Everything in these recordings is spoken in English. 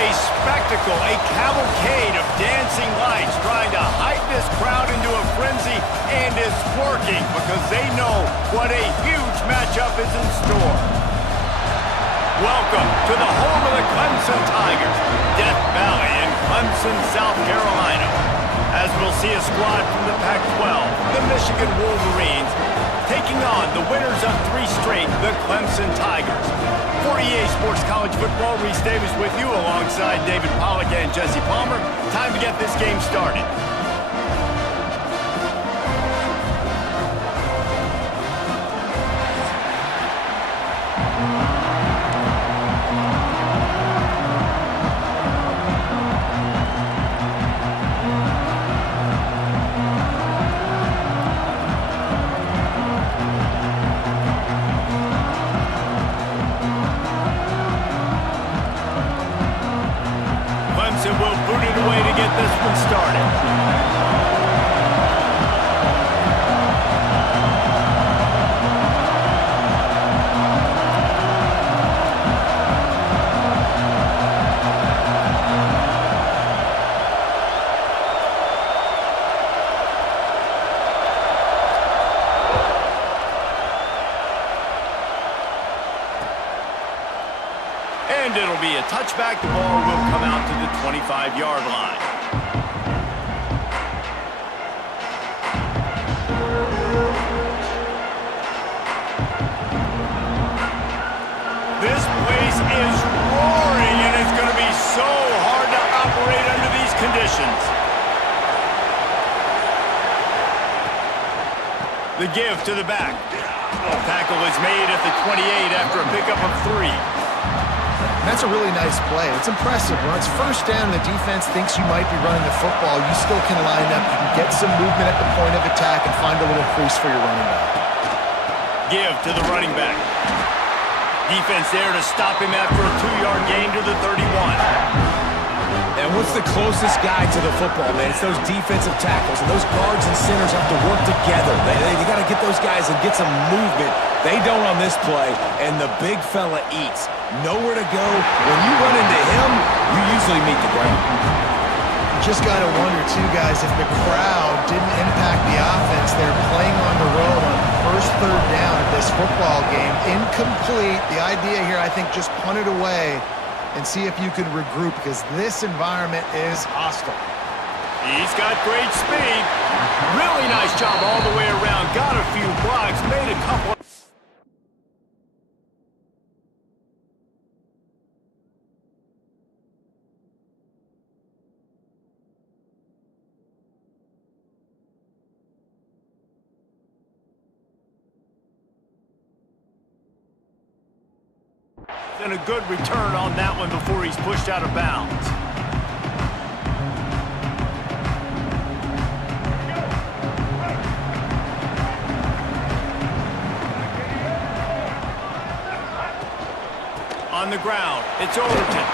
A spectacle, a cavalcade of dancing lights trying to hype this crowd into a frenzy, and it's working because they know what a huge matchup is in store. Welcome to the home of the Clemson Tigers, Death Valley in Clemson, South Carolina. As we'll see a squad from the Pac-12, the Michigan Wolverines, taking on the winners of 3 straight, the Clemson Tigers. For EA Sports College Football, Reese Davis with you alongside David Pollack and Jesse Palmer. Time to get this game started. Clemson will boot it away to get this one started. And it'll be a touchback. The ball will come out to the 25-yard line. This place is roaring, and it's going to be so hard to operate under these conditions. The give to the back. Tackle is made at the 28 after a pickup of 3. That's a really nice play. It's impressive. When it's first down and the defense thinks you might be running the football, you still can line up. You can get some movement at the point of attack and find a little crease for your running back. Give to the running back. Defense there to stop him after a 2-yard gain to the 31. And what's the closest guy to the football, man? It's those defensive tackles, and those guards and centers have to work together. They got to get those guys and get some movement. They don't on this play, and the big fella eats. Nowhere to go. When you run into him, you usually meet the ground. Just got to wonder, too, guys, if the crowd didn't impact the offense. They're playing on the road on first third down of this football game. Incomplete. The idea here, I think, just punt it away and see if you can regroup, because this environment is hostile. He's got great speed. Really nice job all the way around. Got a few blocks, made a couple. And a good return on that one before he's pushed out of bounds. On the ground, it's Overton.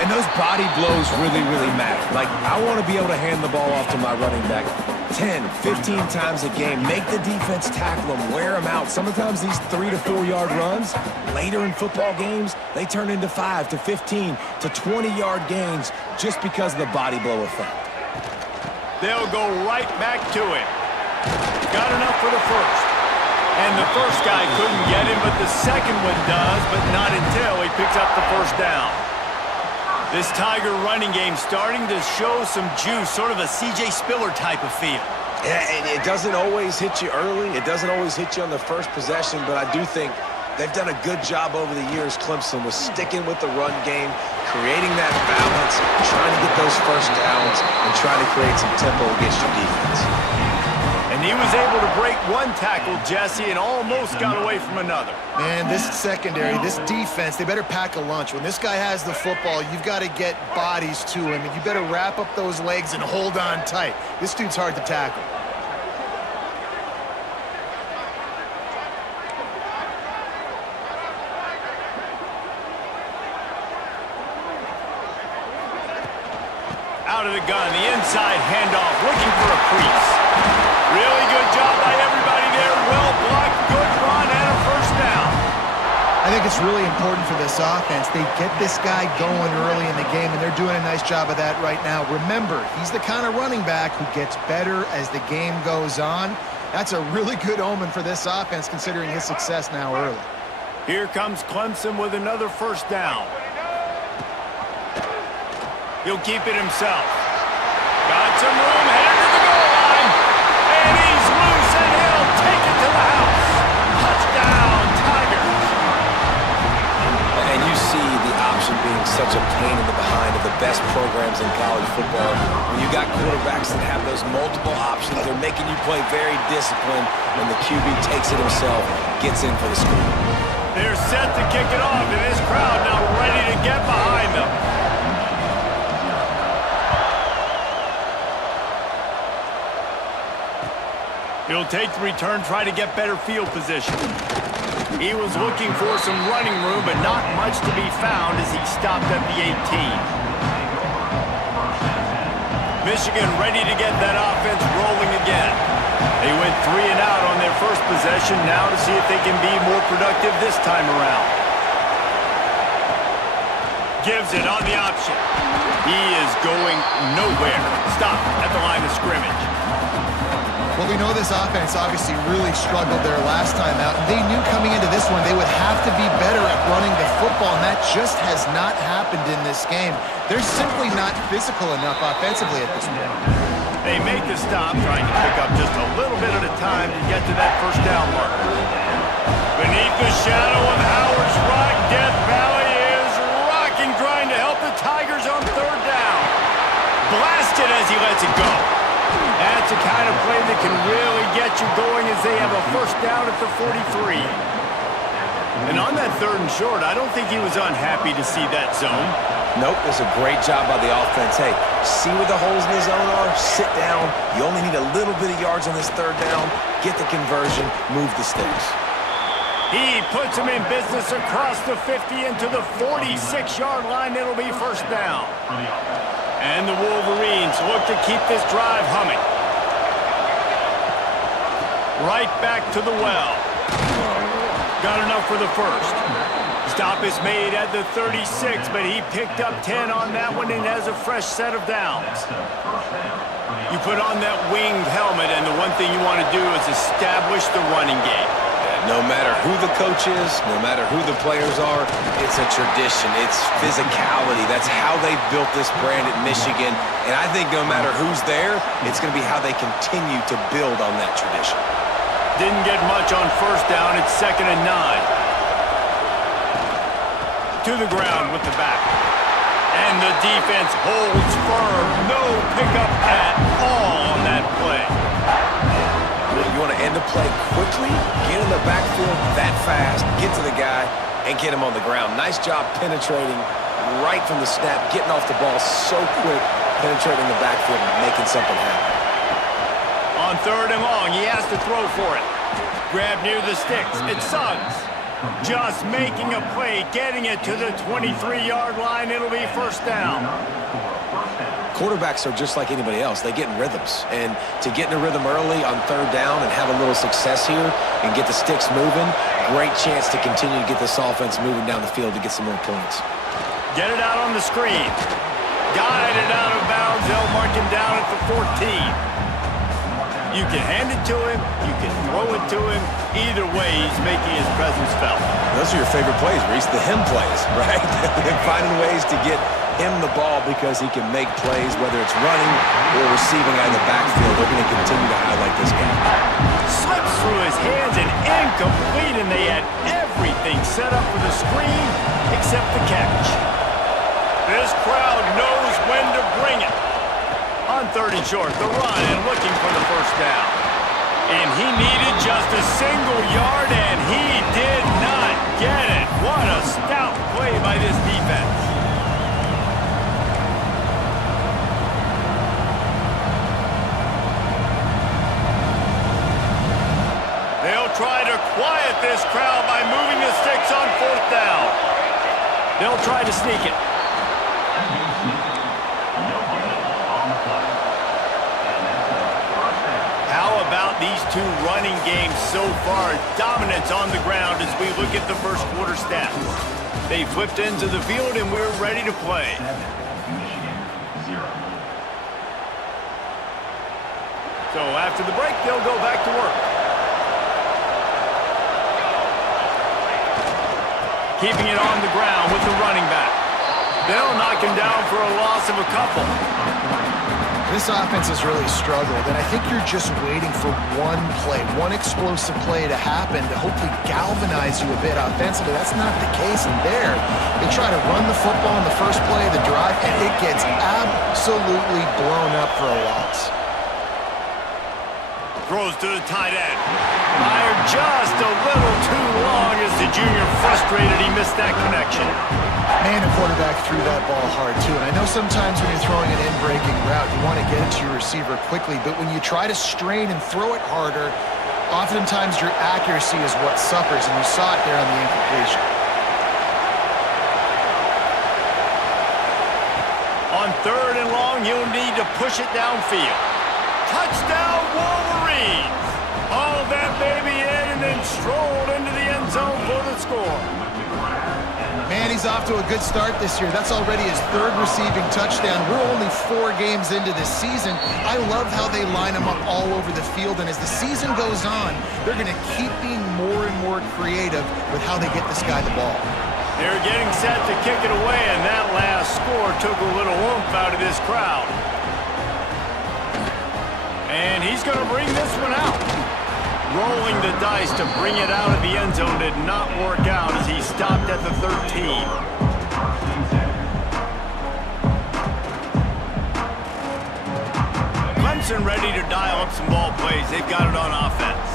And those body blows really, really matter. Like, I want to be able to hand the ball off to my running back 10, 15 times a game. Make the defense tackle them, wear them out. Sometimes these 3 to 4 yard runs, later in football games, they turn into 5 to 15 to 20-yard gains just because of the body blow effect. They'll go right back to him. Got enough for the first. And the first guy couldn't get him, but the second one does, but not until he picks up the first down. This Tiger running game starting to show some juice, sort of a C.J. Spiller type of feel. Yeah, and it doesn't always hit you early. It doesn't always hit you on the first possession, but I do think they've done a good job over the years, Clemson, with sticking with the run game, creating that balance, trying to get those first downs, and trying to create some tempo against your defense. And he was able to break one tackle, Jesse, and almost got away from another. Man, this secondary, this defense, they better pack a lunch. When this guy has the football, you've got to get bodies to him, and you better wrap up those legs and hold on tight. This dude's hard to tackle. Out of the gun, the inside handoff, looking for a crease. Really good job by everybody there. Well blocked, good run, and a first down. I I think it's really important for this offense. They get this guy going early in the game, and they're doing a nice job of that right now. Remember, he's the kind of running back who gets better as the game goes on. That's a really good omen for this offense, considering his success now early. Here comes Clemson with another first down. He'll keep it himself. Got some room, headed to the goal line. And he's loose, and he'll take it to the house. Touchdown, Tigers. And you see the option being such a pain in the behind of the best programs in college football. When you got quarterbacks that have those multiple options, they're making you play very disciplined, and the QB takes it himself, gets in for the score. They're set to kick it off, and this crowd now ready to get behind them. He'll take the return, try to get better field position. He was looking for some running room, but not much to be found as he stopped at the 18. Michigan ready to get that offense rolling again. They went 3 and out on their first possession, now to see if they can be more productive this time around. Gives it on the option. He is going nowhere. Stop at the line of scrimmage. Well, we know this offense obviously really struggled there last time out, and they knew coming into this one they would have to be better at running the football, and that just has not happened in this game. They're simply not physical enough offensively at this point. They make the stop, trying to pick up just a little bit at a time to get to that first down marker. Beneath the shadow of Howard's Rock, Death Valley is rocking, trying to help the Tigers on third down. Blasted as he lets it go. That's the kind of play that can really get you going as they have a first down at the 43. And on that third and short, I don't think he was unhappy to see that zone. Nope, it was a great job by the offense. Hey, see where the holes in the zone are? Sit down. You only need a little bit of yards on this third down. Get the conversion. Move the sticks. He puts him in business across the 50 into the 46-yard line. It'll be first down. And the Wolverines look to keep this drive humming. Right back to the well. Got enough for the first. Stop is made at the 36, but he picked up 10 on that one and has a fresh set of downs. You put on that winged helmet, and the one thing you want to do is establish the running game. No matter who the coach is, no matter who the players are, it's a tradition. It's physicality. That's how they built this brand at Michigan. And I think no matter who's there, it's going to be how they continue to build on that tradition. Didn't get much on first down. It's 2nd and 9. To the ground with the back. And the defense holds firm. No pickup at all on that play. You want to end the play quickly, get in the backfield that fast, get to the guy, and get him on the ground. Nice job penetrating right from the snap, getting off the ball so quick, penetrating the backfield and making something happen. On 3rd and long, he has to throw for it. Grab near the sticks. It's Suggs. Just making a play, getting it to the 23-yard line. It'll be first down. Quarterbacks are just like anybody else. They get in rhythms. And to get in a rhythm early on 3rd down and have a little success here and get the sticks moving, great chance to continue to get this offense moving down the field to get some more points. Get it out on the screen. Guided out of bounds. They'll mark him down at the 14. You can hand it to him. You can throw it to him. Either way, he's making his presence felt. Those are your favorite plays, Reese, the him plays, right? Finding ways to get him the ball because he can make plays, whether it's running or receiving out of the backfield. They're going to continue to highlight this guy. Slips through his hands and incomplete, and they had everything set up for the screen except the catch. This crowd knows when to bring it. On 3rd and short, the run and looking for the first down. And he needed just a single yard, and he did not get it. What a stout play by this defense. They'll try to quiet this crowd by moving the sticks on 4th down. They'll try to sneak it. How about these two running games so far. Dominance on the ground as we look at the first quarter stats. They flipped into the field and we're ready to play. So after the break, they'll go back to work. Keeping it on the ground with the running back. They'll knock him down for a loss of a couple. This offense has really struggled, and I think you're just waiting for one play, one explosive play to happen to hopefully galvanize you a bit offensively. That's not the case in there. They try to run the football in the first play of the drive, and it gets absolutely blown up for a loss. Throws to the tight end. Fired just a little too long as the junior frustrated he missed that connection. Man, the quarterback threw that ball hard, too. And I know sometimes when you're throwing an in-breaking route, you want to get it to your receiver quickly. But when you try to strain and throw it harder, oftentimes your accuracy is what suffers. And you saw it there on the incompletion. On 3rd and long, he'll need to push it downfield. Touchdown, Wolverines! Hauled that baby in and then strolled into the end zone for the score. Man, he's off to a good start this year. That's already his 3rd receiving touchdown. We're only 4 games into this season. I love how they line him up all over the field, and as the season goes on, they're going to keep being more and more creative with how they get this guy the ball. They're getting set to kick it away, and that last score took a little oomph out of this crowd. And he's going to bring this one out. Rolling the dice to bring it out of the end zone did not work out as he stopped at the 13. Clemson ready to dial up some ball plays. They've got it on offense.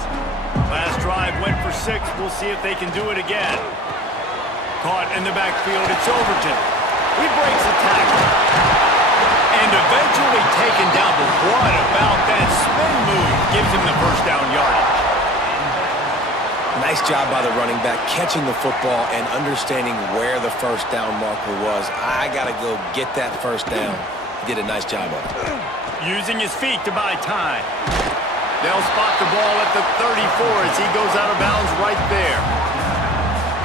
Last drive went for 6. We'll see if they can do it again. Caught in the backfield. It's Overton. He breaks a tackle. And eventually taken down. But what about that spin move? Gives him the first down yardage. Nice job by the running back, catching the football and understanding where the first down marker was. I got to go get that first down. He did a nice job of it. Using his feet to buy time. They'll spot the ball at the 34 as he goes out of bounds right there.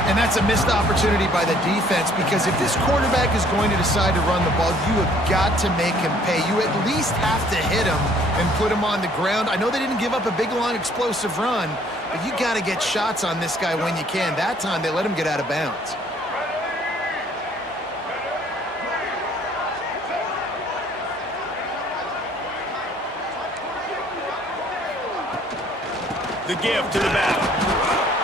And that's a missed opportunity by the defense, because if this quarterback is going to decide to run the ball, you have got to make him pay. You at least have to hit him and put him on the ground. I know they didn't give up a big, long, explosive run, but you got to get shots on this guy when you can. That time, they let him get out of bounds. The give to the back.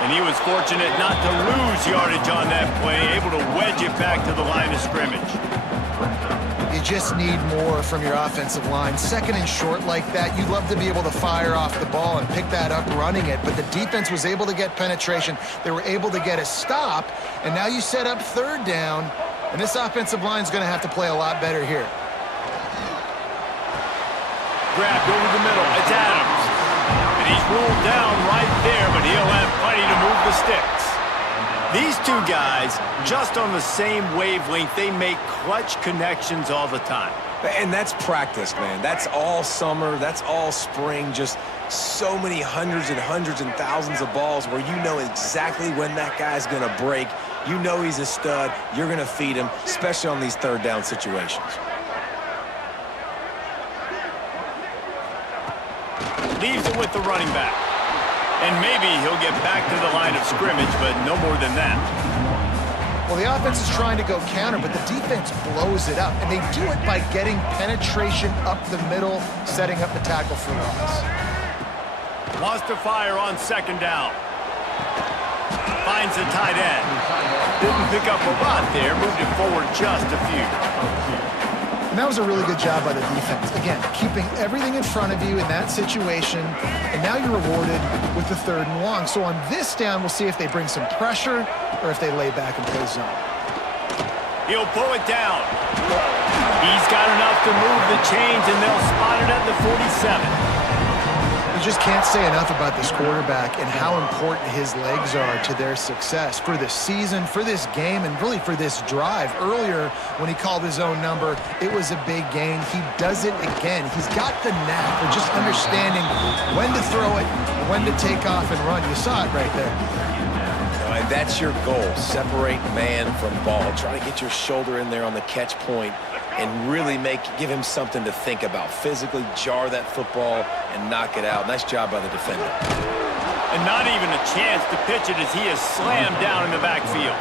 And he was fortunate not to lose yardage on that play, able to wedge it back to the line of scrimmage. You just need more from your offensive line. 2nd and short like that, you'd love to be able to fire off the ball and pick that up running it, but the defense was able to get penetration. They were able to get a stop, and now you set up 3rd down, and this offensive line is going to have to play a lot better here. Grabbed over the middle. It's Adams. And he's rolled down right there, but he'll have plenty to move the sticks. These two guys, just on the same wavelength, they make clutch connections all the time. And that's practice, man. That's all summer. That's all spring. Just so many hundreds and thousands of balls where you know exactly when that guy's going to break. You know he's a stud. You're going to feed him, especially on these 3rd down situations. Leaves it with the running back. And maybe he'll get back to the line of scrimmage, but no more than that. Well, the offense is trying to go counter, but the defense blows it up. And they do it by getting penetration up the middle, setting up the tackle for loss. Wants to fire on 2nd down. Finds the tight end. Didn't pick up a lot there, moved it forward just a few. And that was a really good job by the defense. Again, keeping everything in front of you in that situation, and now you're rewarded with the 3rd and long. So on this down, we'll see if they bring some pressure or if they lay back and play zone. He'll pull it down. He's got enough to move the chains, and they'll spot it at the 47. Did just can't say enough about this quarterback and how important his legs are to their success for the season, for this game, and really for this drive. Earlier, when he called his own number, it was a big gain. He does it again. He's got the knack of just understanding when to throw it, when to take off and run. You saw it right there. And that's your goal. Separate man from ball. Try to get your shoulder in there on the catch point and really give him something to think about. Physically jar that football and knock it out. Nice job by the defender. And not even a chance to pitch it as he is slammed down in the backfield.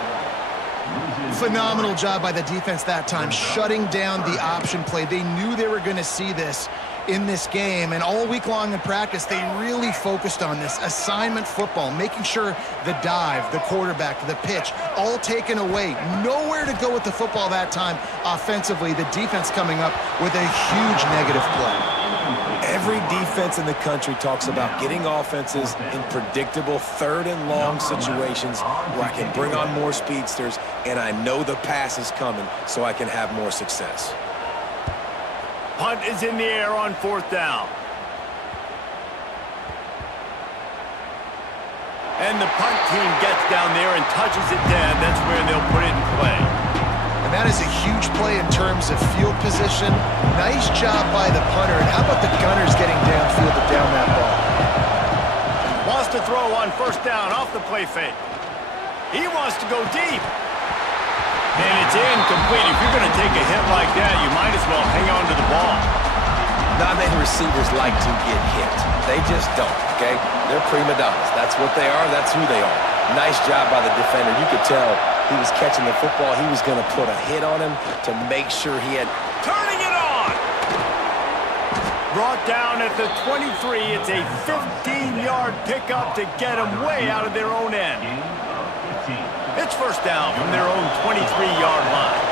Phenomenal job by the defense that time, shutting down the option play. They knew they were going to see this in this game, and all week long in practice, they really focused on this assignment football, making sure the dive, the quarterback, the pitch, all taken away. Nowhere to go with the football that time offensively. The defense coming up with a huge negative play. Every defense in the country talks about getting offenses in predictable third and long situations where I can bring on more speedsters and I know the pass is coming so I can have more success. Punt is in the air on 4th down. And the punt team gets down there and touches it down. That's where they'll put it in play. And that is a huge play in terms of field position. Nice job by the punter. And how about the gunners getting downfield to down that ball? Wants to throw on 1st down off the play fake. He wants to go deep. And it's incomplete. If you're going to take a hit like that, you might as well hang on to the ball. Not many receivers like to get hit. They just don't, okay? They're prima donnas. That's what they are. That's who they are. Nice job by the defender. You could tell he was catching the football. He was going to put a hit on him to make sure he had... Turning it on! Brought down at the 23. It's a 15-yard pickup to get them way out of their own end. It's 1st down from their own 23-yard line.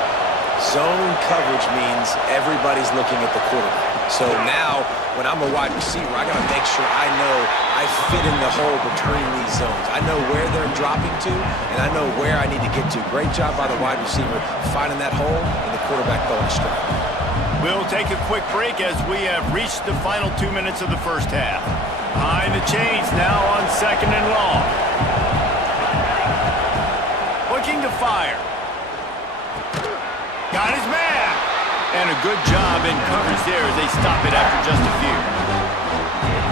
Zone coverage means everybody's looking at the quarterback. So now, when I'm a wide receiver, I got to make sure I know I fit in the hole between these zones. I know where they're dropping to, and I know where I need to get to. Great job by the wide receiver finding that hole and the quarterback throwing straight. We'll take a quick break as we have reached the final 2 minutes of the 1st half. Behind the chains now on 2nd and long. Looking to fire. Got his man. And a good job in coverage there as they stop it after just a few.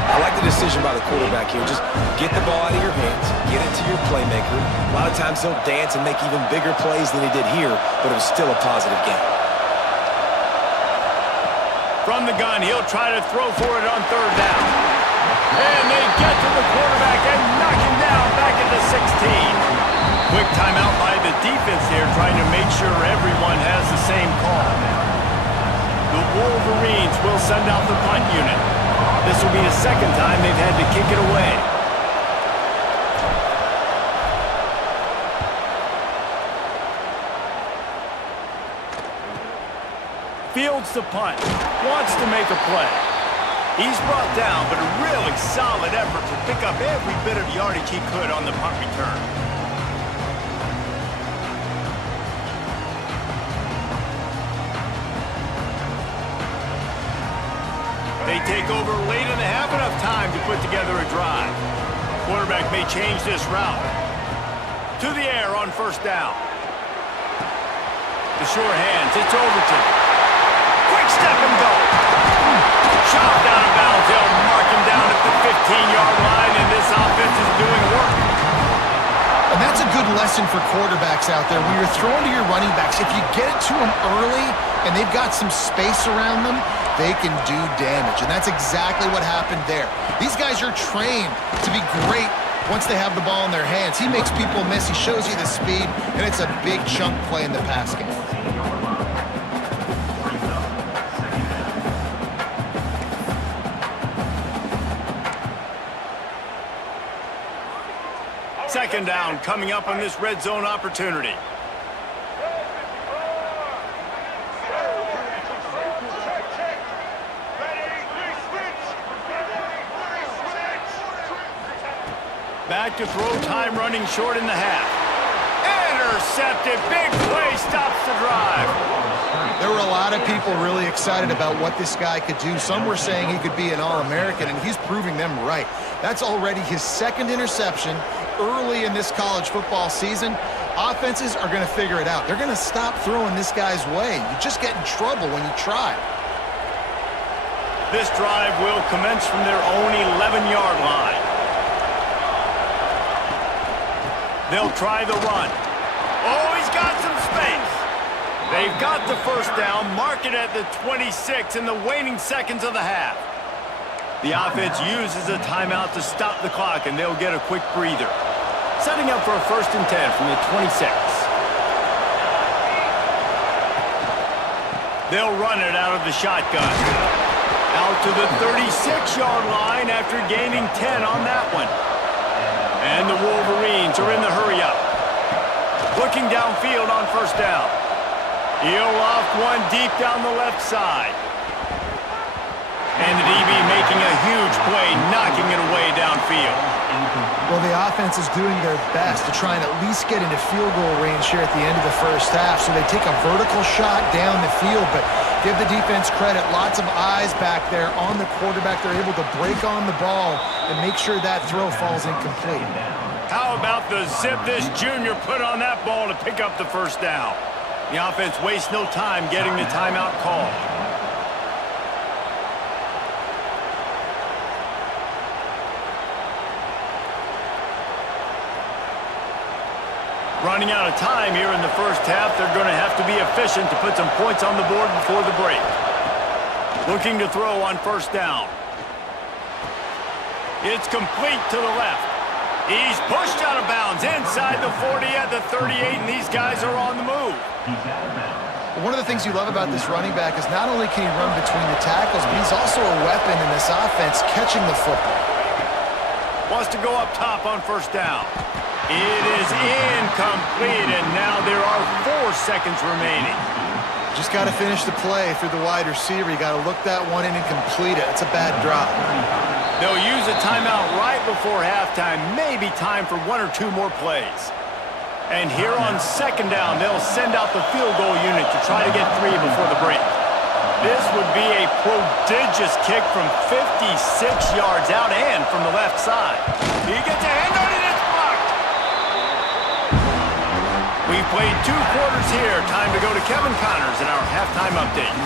I like the decision by the quarterback here. Just get the ball out of your hands, get it to your playmaker. A lot of times he'll dance and make even bigger plays than he did here, but it was still a positive game. From the gun, he'll try to throw for it on 3rd down. And they get to the quarterback and knock him down back at the 16. Quick timeout by the defense here, trying to make sure everyone has the same call. The Wolverines will send out the punt unit. This will be the 2nd time they've had to kick it away. Fields the punt. Wants to make a play. He's brought down, but a really solid effort to pick up every bit of yardage he could on the punt return. They take over late in the half, enough time to put together a drive. Quarterback may change this route. To the air on 1st down. The sure hands, it's Overton. Quick step and go. Chopped out of bounds. They'll mark him down at the 15-yard line, and this offense is doing work. And that's a good lesson for quarterbacks out there. When you're throwing to your running backs, if you get it to them early and they've got some space around them, they can do damage. And that's exactly what happened there. These guys are trained to be great once they have the ball in their hands. He makes people miss. He shows you the speed, and it's a big chunk play in the pass game. Second down coming up on this red zone opportunity. Back to throw time, running short in the half. Intercepted. Big play stops the drive. There were a lot of people really excited about what this guy could do. Some were saying he could be an All-American, and he's proving them right. That's already his second interception early in this college football season. Offenses are going to figure it out. They're going to stop throwing this guy's way. You just get in trouble when you try. This drive will commence from their own 11-yard line. They'll try the run. Oh, he's got some space. They've got the first down, mark it at the 26 in the waning seconds of the half. The offense uses a timeout to stop the clock, and they'll get a quick breather. Setting up for a 1st and 10 from the 26. They'll run it out of the shotgun. Out to the 36-yard line after gaining 10 on that one. And the Wolverines are in the hurry-up. Looking downfield on 1st down. He'll loft one deep down the left side. And the DB making a huge play, knocking it away downfield. Well, the offense is doing their best to try and at least get into field goal range here at the end of the first half. So they take a vertical shot down the field, but give the defense credit. Lots of eyes back there on the quarterback. They're able to break on the ball and make sure that throw falls incomplete. How about the zip this junior put on that ball to pick up the first down? The offense wastes no time getting the timeout call. Running out of time here in the first half, they're going to have to be efficient to put some points on the board before the break. Looking to throw on 1st down. It's complete to the left. He's pushed out of bounds inside the 40 at the 38, and these guys are on the move. One of the things you love about this running back is not only can he run between the tackles, but he's also a weapon in this offense catching the football. Wants to go up top on 1st down. It is incomplete, and now there are 4 seconds remaining. Just got to finish the play through the wide receiver. You got to look that one in and complete it. It's a bad drop. They'll use a timeout right before halftime. Maybe time for 1 or 2 more plays. And here on 2nd down, they'll send out the field goal unit to try to get 3 before the break. This would be a prodigious kick from 56 yards out and from the left side. He gets a hand on it, it's blocked. We've played 2 quarters here. Time to go to Kevin Connors in our halftime update.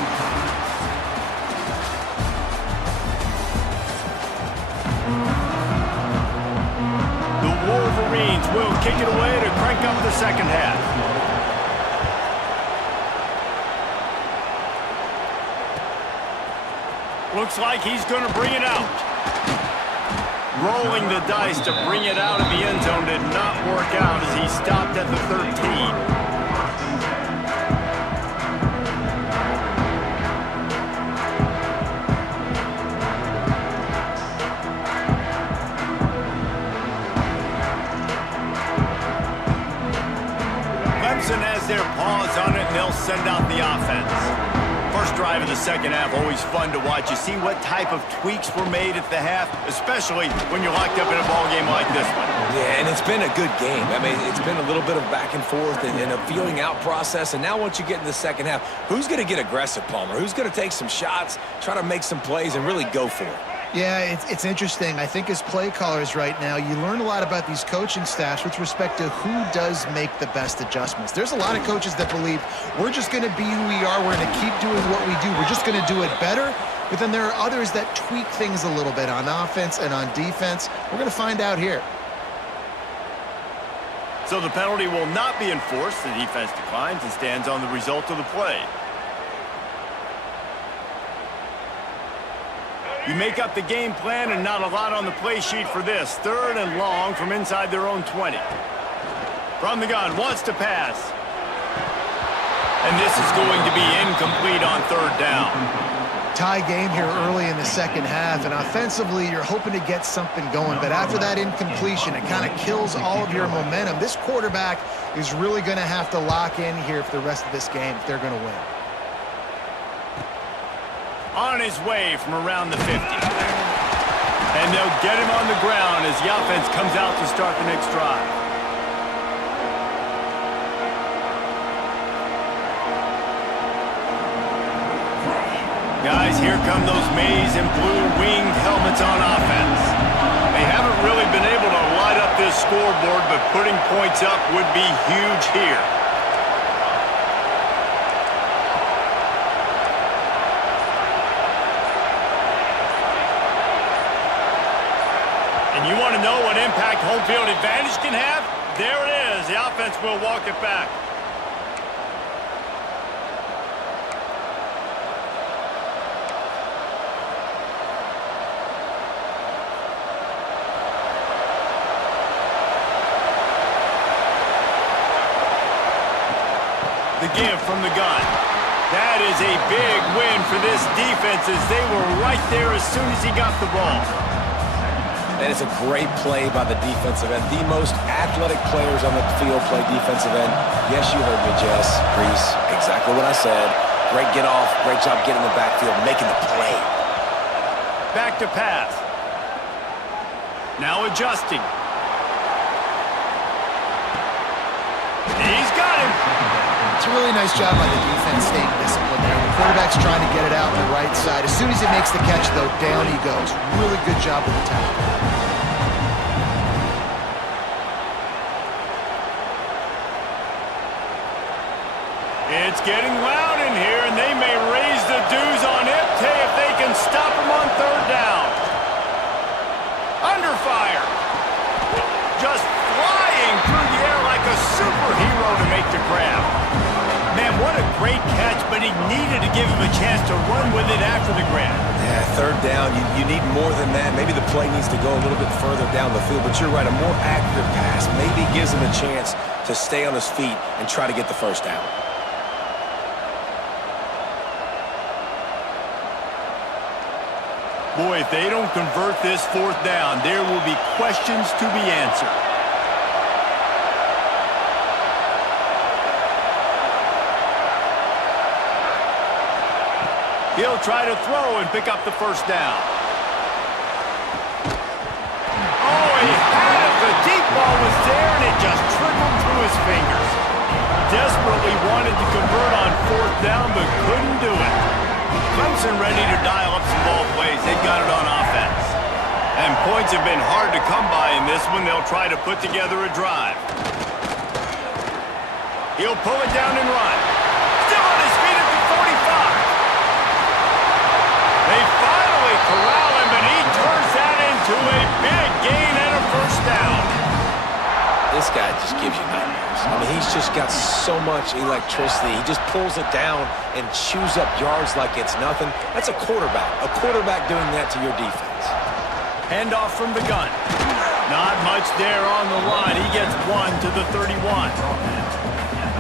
The Wolverines will kick it away to crank up the second half. Looks like he's going to bring it out. Rolling the dice to bring it out of the end zone did not work out as he stopped at the 13. Clemson has their paws on it, and they'll send out the offense. First drive of the second half, always fun to watch. You see what type of tweaks were made at the half, especially when you're locked up in a ball game like this one. Yeah, and it's been a good game. I mean, it's been a little bit of back and forth and a feeling out process. And now once you get in the second half, who's going to get aggressive, Palmer? Who's going to take some shots, try to make some plays, and really go for it? Yeah, it's interesting. I think as play callers right now, you learn a lot about these coaching staffs with respect to who does make the best adjustments. There's a lot of coaches that believe we're just going to be who we are. We're going to keep doing what we do. We're just going to do it better. But then there are others that tweak things a little bit on offense and on defense. We're going to find out here. So the penalty will not be enforced. The defense declines and stands on the result of the play. You make up the game plan and not a lot on the play sheet for this. 3rd and long from inside their own 20. From the gun, wants to pass. And this is going to be incomplete on 3rd down. Tie game here early in the second half, and offensively you're hoping to get something going, but after that incompletion, it kind of kills all of your momentum. This quarterback is really going to have to lock in here for the rest of this game if they're going to win. On his way from around the 50. And they'll get him on the ground as the offense comes out to start the next drive. Guys, here come those maize and blue winged helmets on offense. They haven't really been able to light up this scoreboard, but putting points up would be huge here. And you want to know what impact home field advantage can have? There it is. The offense will walk it back. The give from the gun. That is a big win for this defense as they were right there as soon as he got the ball. That is a great play by the defensive end. The most athletic players on the field play defensive end. Yes, you heard me, Jess, Reese. Exactly what I said. Great get off. Great job getting the backfield, making the play. Back to pass. Now adjusting. He's got him. It's a really nice job by the defense staying disciplined there. The quarterback's trying to get it out on the right side. As soon as he makes the catch, though, down he goes. Really good job with the tackle. It's getting loud in here, and they may raise the dues on Ipte if they can stop him on third down. Under fire. Just flying through the air like a superhero to make the grab. Man, what a great catch, but he needed to give him a chance to run with it after the grab. Yeah, third down, you need more than that. Maybe the play needs to go a little bit further down the field, but you're right, a more accurate pass maybe gives him a chance to stay on his feet and try to get the first down. Boy, if they don't convert this fourth down, there will be questions to be answered. He'll try to throw and pick up the first down. Oh, he had it. The deep ball was there, and it just trickled through his fingers. Desperately wanted to convert on fourth down, but couldn't do it. Clemson ready to dial up some ball plays. They've got it on offense. And points have been hard to come by in this one. They'll try to put together a drive. He'll pull it down and run. Still on his feet at the 45. They finally corral him, but he turns that into a big gain and a first down. This guy just gives you nightmares. I mean, he's just got so much electricity. He just pulls it down and chews up yards like it's nothing. That's a quarterback. A quarterback doing that to your defense. Handoff from the gun. Not much there on the line. He gets one to the 31.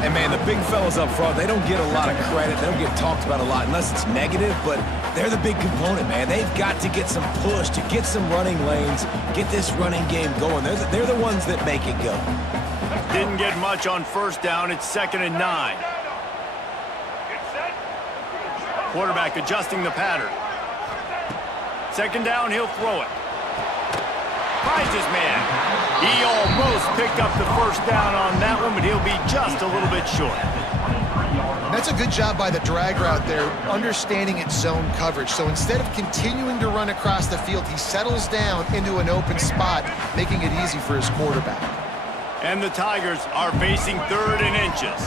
And, man, the big fellas up front, they don't get a lot of credit. They don't get talked about a lot unless it's negative, but they're the big component, man. They've got to get some push, to get some running lanes, get this running game going. They're the ones that make it go. Didn't get much on first down. It's 2nd and 9. Quarterback adjusting the pattern. 2nd down, he'll throw it. Finds his man. He almost picked up the first down on that one, but he'll be just a little bit short. That's a good job by the drag route there, understanding its zone coverage. So instead of continuing to run across the field, he settles down into an open spot, making it easy for his quarterback. And the Tigers are facing 3rd and inches.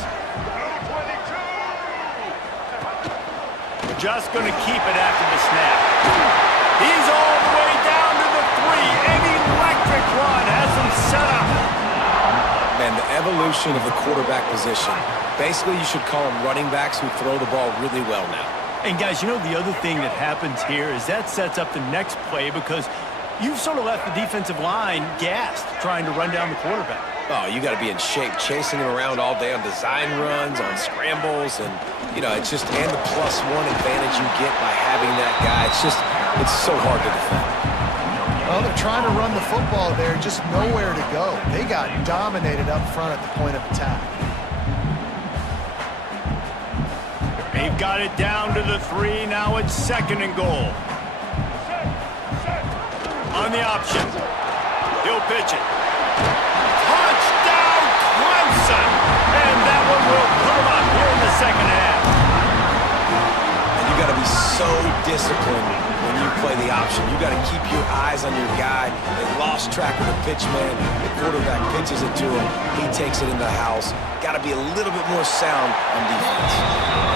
Just going to keep it after the snap. He's all the way down to the 3. An electric run has him set up. Man, the evolution of the quarterback position. Basically, you should call them running backs who throw the ball really well now. And guys, you know the other thing that happens here is that sets up the next play because you've sort of left the defensive line gassed trying to run down the quarterback. Oh, you got to be in shape, chasing him around all day on design runs, on scrambles, and, you know, it's just, and the +1 advantage you get by having that guy. It's so hard to defend. Well, they're trying to run the football there, just nowhere to go. They got dominated up front at the point of attack. They've got it down to the 3. Now it's 2nd and goal. On the option. He'll pitch it. Touchdown, Clemson! And that one will come up here in the 2nd half. And you got to be so discipline when you play the option. You got to keep your eyes on your guy. They lost track of the pitch, man. The quarterback pitches it to him. He takes it in the house. Got to be a little bit more sound on defense.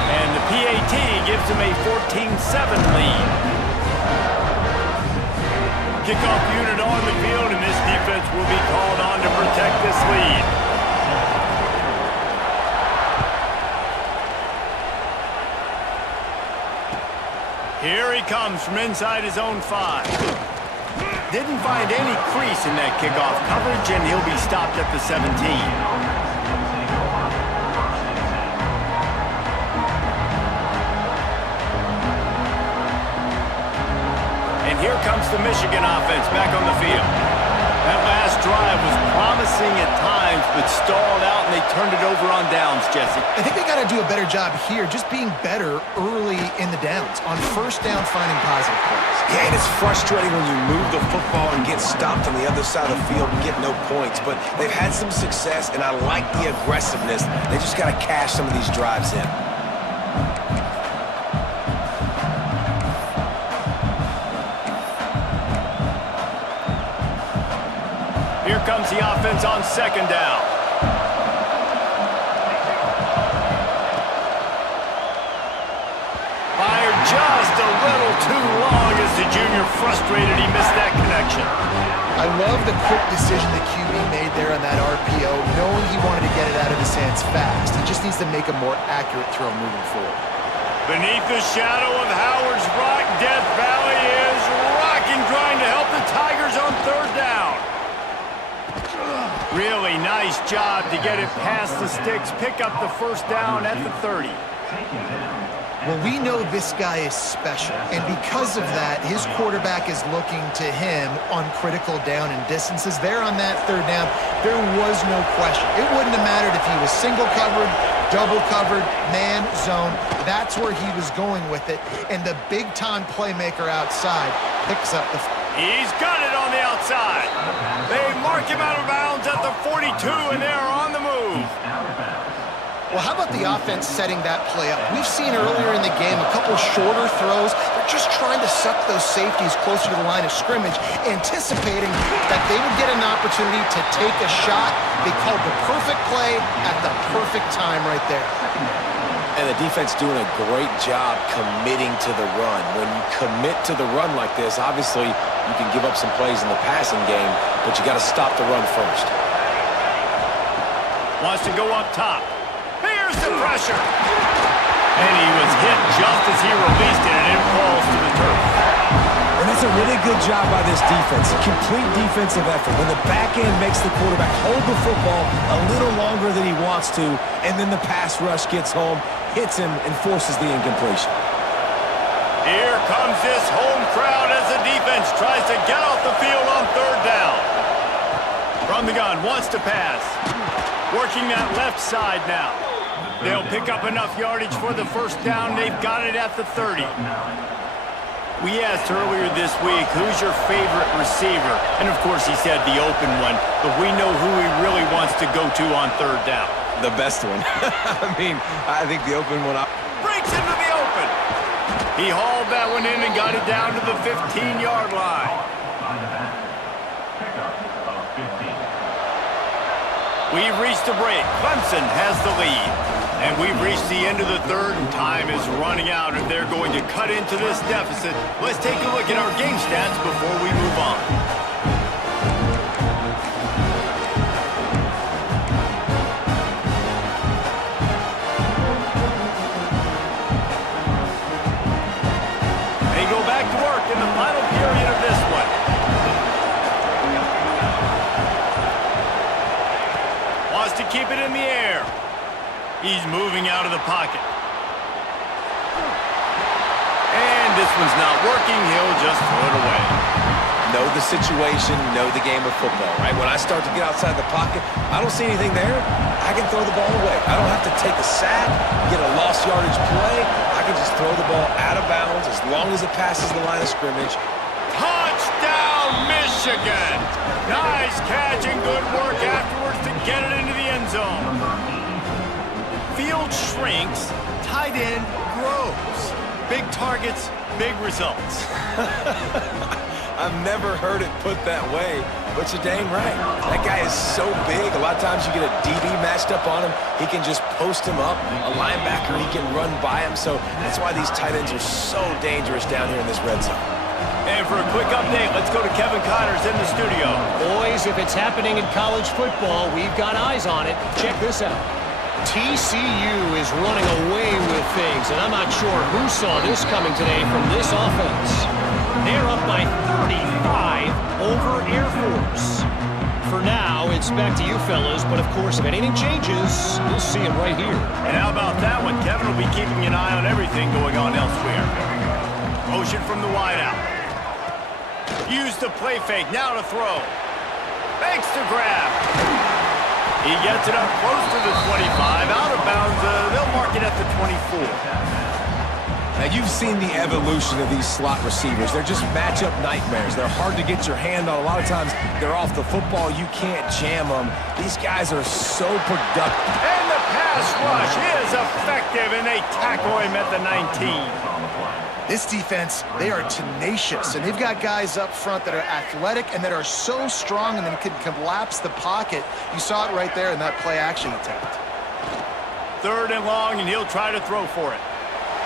And the PAT gives him a 14-7 lead. Kickoff unit on the field, and this defense will be called on to protect this lead. Here he comes from inside his own 5. Didn't find any crease in that kickoff coverage, and he'll be stopped at the 17. And here comes the Michigan offense back on the field. That last drive was promising at times, but stalled out, and they turned it over on downs, Jesse. I think they got to do a better job here, just being better early in the downs, on first down, finding positive plays. Yeah, and it's frustrating when you move the football and get stopped on the other side of the field and get no points, but they've had some success, and I like the aggressiveness. They just got to cash some of these drives in. Here comes the offense on second down. Fired just a little too long as the junior frustrated. He missed that connection. I love the quick decision that QB made there on that RPO, knowing he wanted to get it out of his hands fast. He just needs to make a more accurate throw moving forward. Beneath the shadow of Howard's Rock, Death Valley is rocking, trying to help the Tigers on third down. Really nice job to get it past the sticks, pick up the first down at the 30. Well, we know this guy is special, and because of that, his quarterback is looking to him on critical down and distances. There on that third down, there was no question. It wouldn't have mattered if he was single covered, double covered, man, zone. That's where he was going with it, and the big-time playmaker outside picks up the... He's got it on the outside. They mark him out of bounds at the 42, and they are on the move. Well, how about the offense setting that play up? We've seen earlier in the game a couple shorter throws. They're just trying to suck those safeties closer to the line of scrimmage, anticipating that they would get an opportunity to take a shot. They called the perfect play at the perfect time right there. And the defense doing a great job committing to the run. When you commit to the run like this, obviously you can give up some plays in the passing game, but you got to stop the run first. Wants to go up top. Here's the pressure. And he was hit just as he released it, and it falls to the turf. And that's a really good job by this defense. A complete defensive effort. When the back end makes the quarterback hold the football a little longer than he wants to, and then the pass rush gets home, hits him, and forces the incompletion. Here comes this home crowd as the defense tries to get off the field on third down. From the gun, wants to pass. Working that left side now. They'll pick up enough yardage for the first down. They've got it at the 30. We asked earlier this week, who's your favorite receiver? And of course he said the open one, but we know who he really wants to go to on third down. The best one. I think the open one. Breaks into the open. He hauled that one in and got it down to the 15-yard line. We've reached the break. Clemson has the lead. And we've reached the end of the third, and time is running out, and they're going to cut into this deficit. Let's take a look at our game stats before we move on. They go back to work in the final period of this one. Wants to keep it in the air. He's moving out of the pocket. And this one's not working. He'll just throw it away. Know the situation, know the game of football, right? When I start to get outside the pocket, I don't see anything there. I can throw the ball away. I don't have to take a sack, get a lost yardage play. I can just throw the ball out of bounds as long as it passes the line of scrimmage. Touchdown, Michigan! Nice catch and good work afterwards to get it into the end zone. Field shrinks, tight end grows. Big targets, big results. I've never heard it put that way, but you're dang right. That guy is so big. A lot of times you get a DB matched up on him. He can just post him up. A linebacker, he can run by him. So that's why these tight ends are so dangerous down here in this red zone. And for a quick update, let's go to Kevin Connors in the studio. Boys, if it's happening in college football, we've got eyes on it. Check this out. TCU is running away with things, and I'm not sure who saw this coming today from this offense. They're up by 35 over Air Force. For now, it's back to you fellas, but of course, if anything changes, you'll see it right here. And how about that one? Kevin will be keeping an eye on everything going on elsewhere. Motion from the wideout. Use the play fake, now to throw. Fakes to grab. He gets it up close to the 25, out of bounds. They'll mark it at the 24. Now, you've seen the evolution of these slot receivers. They're just matchup nightmares. They're hard to get your hand on. A lot of times, they're off the football. You can't jam them. These guys are so productive. And the pass rush is effective, and they tackle him at the 19. This defense, they are tenacious, and they've got guys up front that are athletic and that are so strong and then can collapse the pocket. You saw it right there in that play-action attempt. 3rd and long, and he'll try to throw for it.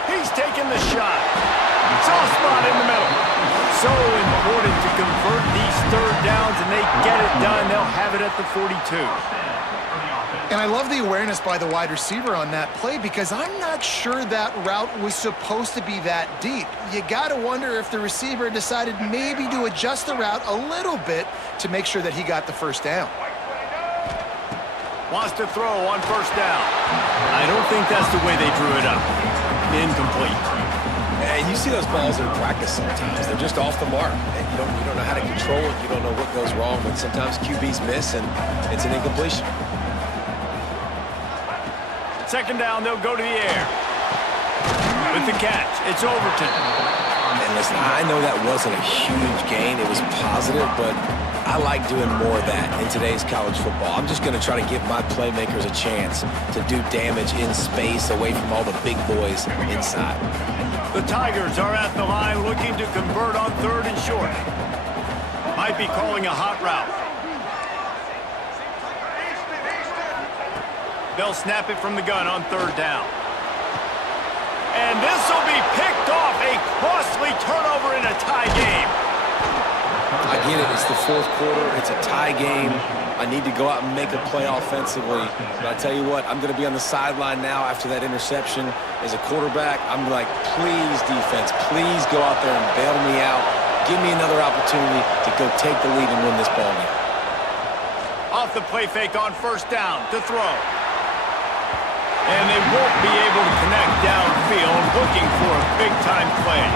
He's taking the shot. Soft spot in the middle. So important to convert these 3rd downs, and they get it done. They'll have it at the 42. And I love the awareness by the wide receiver on that play because I'm not sure that route was supposed to be that deep. You got to wonder if the receiver decided maybe to adjust the route a little bit to make sure that he got the first down. Wants to throw on 1st down. I don't think that's the way they drew it up. Incomplete. And you see those balls in practice sometimes. They're just off the mark. And you don't know how to control it. You don't know what goes wrong, but sometimes QBs miss, and it's an incompletion. 2nd down, they'll go to the air. With the catch, it's Overton. And listen, I know that wasn't a huge gain. It was positive, but I like doing more of that in today's college football. I'm just going to try to give my playmakers a chance to do damage in space away from all the big boys inside. The Tigers are at the line looking to convert on 3rd and short. Might be calling a hot route. They'll snap it from the gun on 3rd down. And this will be picked off. A costly turnover in a tie game. I get it. It's the 4th quarter. It's a tie game. I need to go out and make a play offensively. But I tell you what, I'm going to be on the sideline now after that interception. As a quarterback, I'm like, please, defense, please go out there and bail me out. Give me another opportunity to go take the lead and win this ball game. Off the play fake on 1st down to throw. And they won't be able to connect downfield, looking for a big-time play.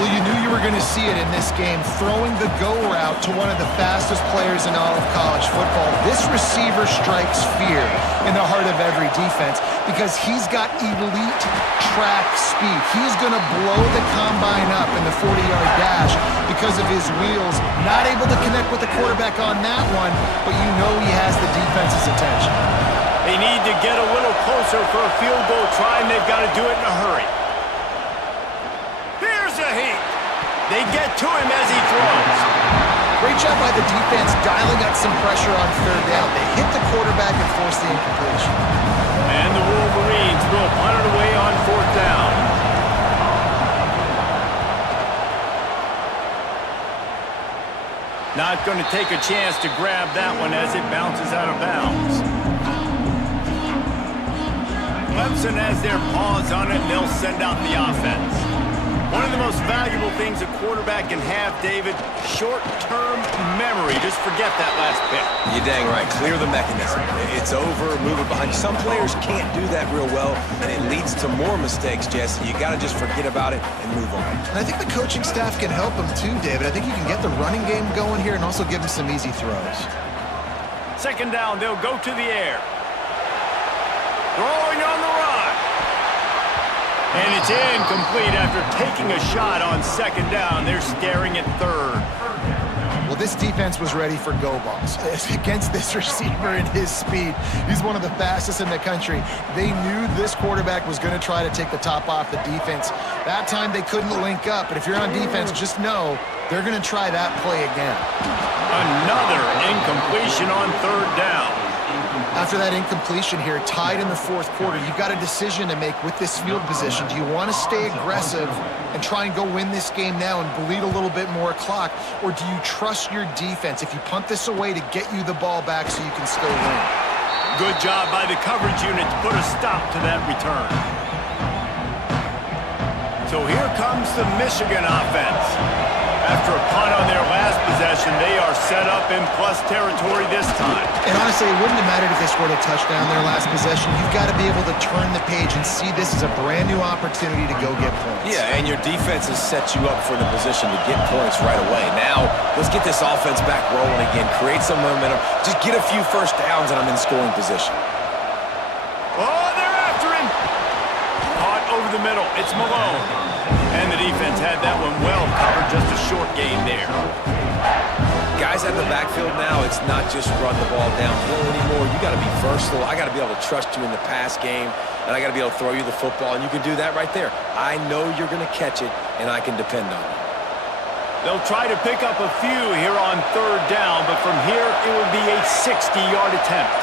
Well, you knew you were going to see it in this game, throwing the go route to one of the fastest players in all of college football. This receiver strikes fear in the heart of every defense because he's got elite track speed. He's going to blow the combine up in the 40-yard dash because of his wheels. Not able to connect with the quarterback on that one, but you know he has the defense's attention. They need to get a little closer for a field goal try, and they've got to do it in a hurry. Here's a heat. They get to him as he throws. Great job by the defense dialing up some pressure on 3rd down. They hit the quarterback and forced the incompletion. And the Wolverines will punt it away on 4th down. Not going to take a chance to grab that one as it bounces out of bounds. Clemson has their paws on it, and they'll send out the offense. One of the most valuable things a quarterback can have, David, short-term memory. Just forget that last pick. You're dang right. Clear the mechanism. It's over, move it behind you. Some players can't do that real well, and it leads to more mistakes, Jesse. You got to just forget about it and move on. And I think the coaching staff can help him too, David. I think you can get the running game going here and also give him some easy throws. 2nd down, they'll go to the air. Throwing on the run. And it's incomplete after taking a shot on 2nd down. They're staring at 3rd. Well, Well, this defense was ready for go balls. Against this receiver and his speed, he's one of the fastest in the country. They knew this quarterback was going to try to take the top off the defense. That time they couldn't link up, but if you're on defense, just know they're going to try that play again. Another incompletion on third down. After that incompletion here, tied in the fourth quarter, you've got a decision to make with this field position. Do you want to stay aggressive and try and go win this game now and bleed a little bit more clock, or do you trust your defense if you punt this away to get you the ball back so you can still win? Good job by the coverage unit to put a stop to that return. So here comes the Michigan offense. After a punt on their last possession, they are set up in plus territory this time. And honestly, it wouldn't have mattered if they scored a touchdown their last possession. You've got to be able to turn the page and see this as a brand new opportunity to go get points. Yeah, and your defense has set you up for the position to get points right away. Now, let's get this offense back rolling again, create some momentum, just get a few first downs, and I'm in scoring position. Oh, they're after him! Caught over the middle. It's Malone. And the defense had that one well covered, just a short gain there. Guys at the backfield now, it's not just run the ball downhill anymore. You got to be versatile. I got to be able to trust you in the pass game, and I got to be able to throw you the football, and you can do that right there. I know you're going to catch it, and I can depend on it. They'll try to pick up a few here on third down, but from here, it would be a 60-yard attempt.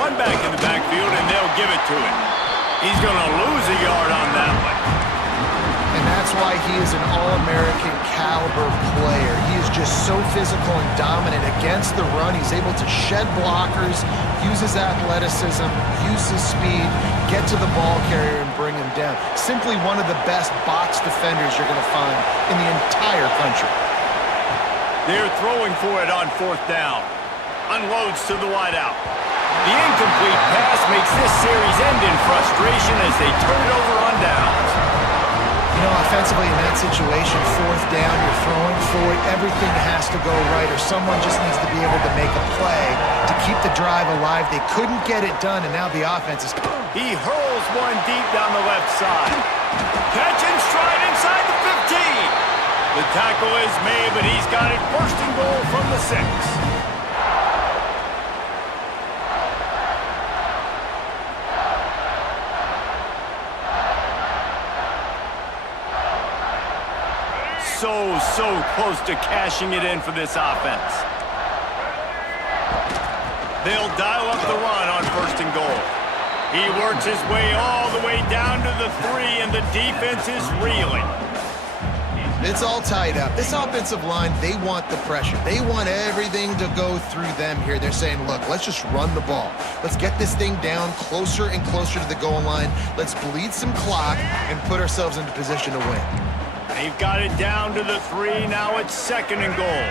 One back in the backfield, and they'll give it to him. He's going to lose a yard on that one. And that's why he is an All-American caliber player. He is just so physical and dominant against the run. He's able to shed blockers, use his athleticism, use his speed, get to the ball carrier and bring him down. Simply one of the best box defenders you're going to find in the entire country. They're throwing for it on fourth down. Unloads to the wideout. The incomplete pass makes this series end in frustration as they turn it over on downs. You know, offensively in that situation, fourth down, you're throwing for it, everything has to go right, or someone just needs to be able to make a play to keep the drive alive. They couldn't get it done, and now the offense is... He hurls one deep down the left side. Catch and stride inside the 15. The tackle is made, but he's got it first and goal from the 6. So close to cashing it in for this offense. They'll dial up the run on first and goal. He works his way all the way down to the 3, and the defense is reeling. It's all tied up. This offensive line, they want the pressure. They want everything to go through them here. They're saying, look, let's just run the ball. Let's get this thing down closer and closer to the goal line. Let's bleed some clock and put ourselves into position to win. They've got it down to the 3. Now it's second and goal.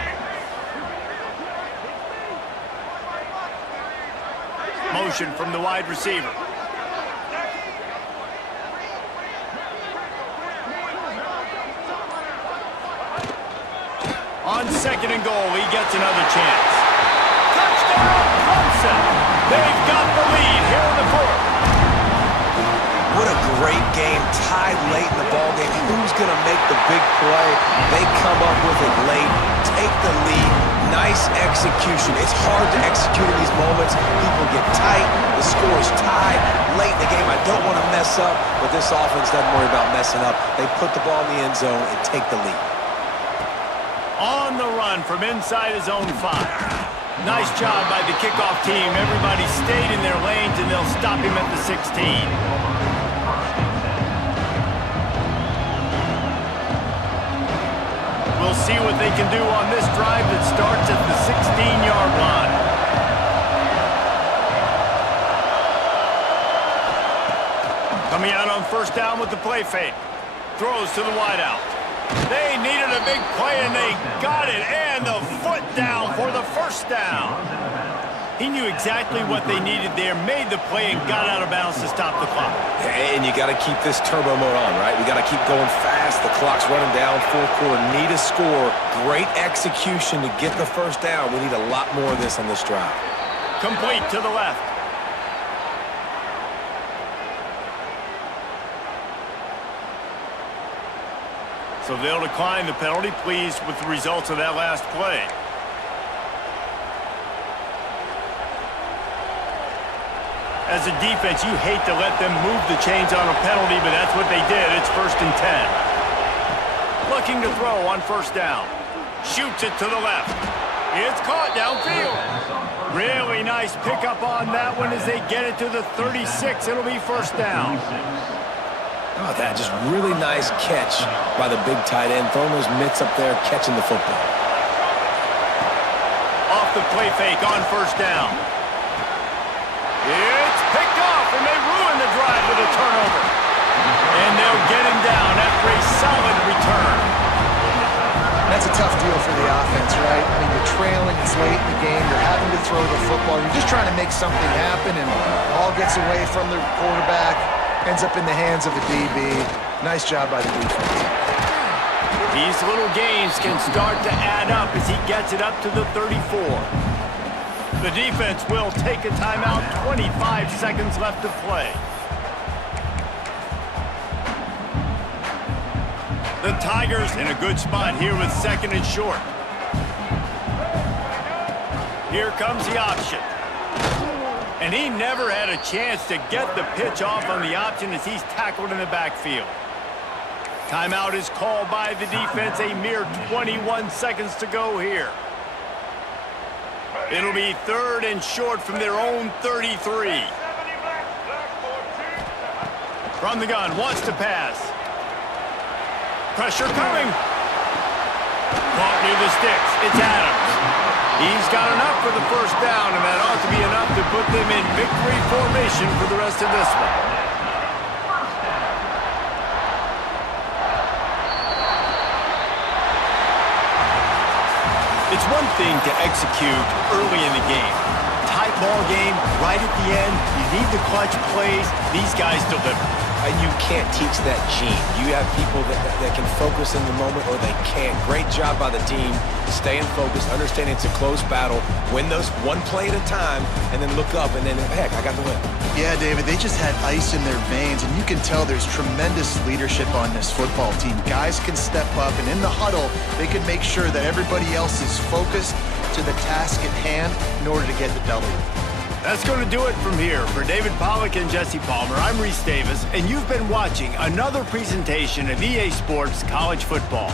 Motion from the wide receiver. On second and goal, he gets another chance. Touchdown, Clemson! They've got the lead here in the fourth. What a great game, tied late in the ballgame. Who's going to make the big play? They come up with it late, take the lead. Nice execution. It's hard to execute in these moments. People get tight. The score is tied late in the game. I don't want to mess up, but this offense doesn't worry about messing up. They put the ball in the end zone and take the lead. On the run from inside his own 5. Nice job by the kickoff team. Everybody stayed in their lanes, and they'll stop him at the 16. We'll see what they can do on this drive that starts at the 16-yard line. Coming out on first down with the play fake. Throws to the wideout. They needed a big play, and they got it, and the foot down for the first down. He knew exactly what they needed there, made the play, and got out of bounds to stop the clock. And you got to keep this turbo mode on, right? We got to keep going fast. The clock's running down. Fourth quarter, need a score. Great execution to get the first down. We need a lot more of this on this drive. Complete to the left. So they'll decline the penalty, pleased with the results of that last play. As a defense, you hate to let them move the chains on a penalty, but that's what they did. It's 1st and 10. Looking to throw on 1st down. Shoots it to the left. It's caught downfield. Really nice pickup on that one as they get it to the 36. It'll be 1st down. Oh, that just really nice catch by the big tight end, throwing those mitts up there, catching the football. Off the play fake on 1st down. It's picked off, and they ruin the drive with a turnover. And they'll get him down after a solid return. That's a tough deal for the offense, right? I mean, you're trailing, it's late in the game, you're having to throw the football, you're just trying to make something happen, and all gets away from the quarterback, ends up in the hands of the DB. Nice job by the defense. These little games can start to add up as he gets it up to the 34. The defense will take a timeout, 25 seconds left to play. The Tigers in a good spot here with 2nd and short. Here comes the option. And he never had a chance to get the pitch off on the option as he's tackled in the backfield. Timeout is called by the defense, a mere 21 seconds to go here. It'll be 3rd and short from their own 33. From the gun, wants to pass. Pressure coming. Caught near the sticks. It's Adams. He's got enough for the 1st down, and that ought to be enough to put them in victory formation for the rest of this one. It's one thing to execute early in the game. Tight ball game, right at the end, you need the clutch plays. These guys deliver. And you can't teach that gene. You have people that can focus in the moment or they can't. Great job by the team, staying focused, understanding it's a close battle, win those one play at a time, and then look up, and then, heck, I got the win. Yeah, David, they just had ice in their veins, and you can tell there's tremendous leadership on this football team. Guys can step up, and in the huddle, they can make sure that everybody else is focused to the task at hand in order to get the W. That's going to do it from here. For David Pollack and Jesse Palmer, I'm Reese Davis, and you've been watching another presentation of EA Sports College Football.